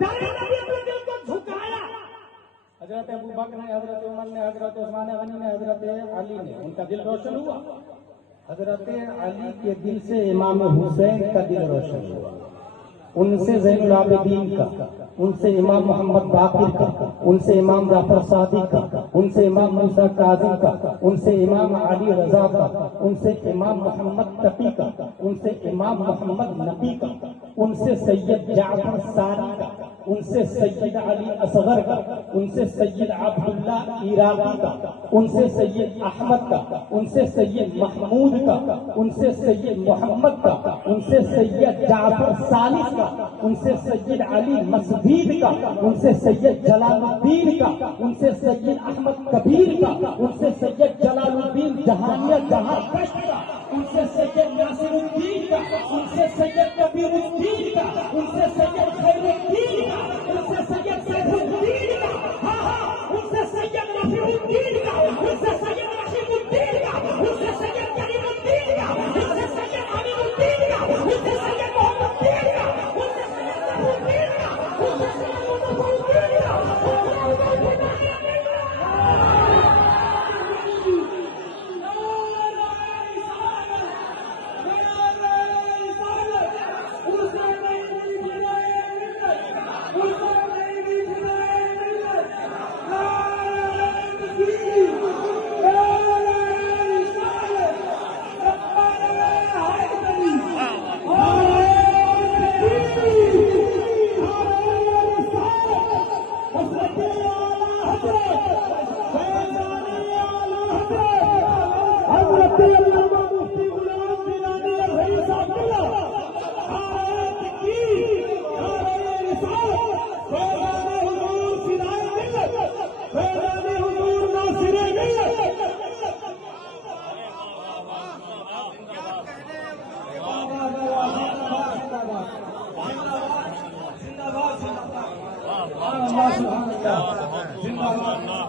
ڈرے نبی اپنے دل کو جھکایا. حضرت ابوبکر نے، حضرت عمر نے، حضرت عثمان غنی نے، حضرت علی نے، ان کا دل روشن ہوا. حضرت علی کے دل سے امام حسین کا دل روشن ہوا، ان سے زین العابدین کا، ان سے امام محمد باقر کا، ان سے امام جعفر صادق کا، ان سے امام موسیٰ کاظم کا، ان سے امام علی رضا کا، ان سے امام محمد تقی کا، ان سے امام محمد نقی کا، ان سے سید جعفر ثانی کا، ان سے سید علی اصغر کا، ان سے سید عبداللہ عراقی کا، ان سے سید احمد کا، ان سے سید محمود کا، ان سے سید محمد کا، ان سے سید جعفر ثالث کا، ان سے سید علی مسدید کا، ان سے سید جلال الدین کا، ان سے سید احمد کبیر کا، ان سے سید جلال الدین جہانیہ جہاں کش کا، ان سے سید ناصر الدین کا، ان سے سید کبیر الدین کا، ان سے سید خیر الدین کا، ان سے سید سیف الدین کا، ان سے سید ناصر الدین کا، ان سے سید رشید الدین کا، ان سے سید کریم الدین کا، ان سے سید علی الدین کا، ان سے سید محمد الدین کا، ان سے سید سیف الدین کا، ان سے سید مصطفی الدین کا. زندہ باد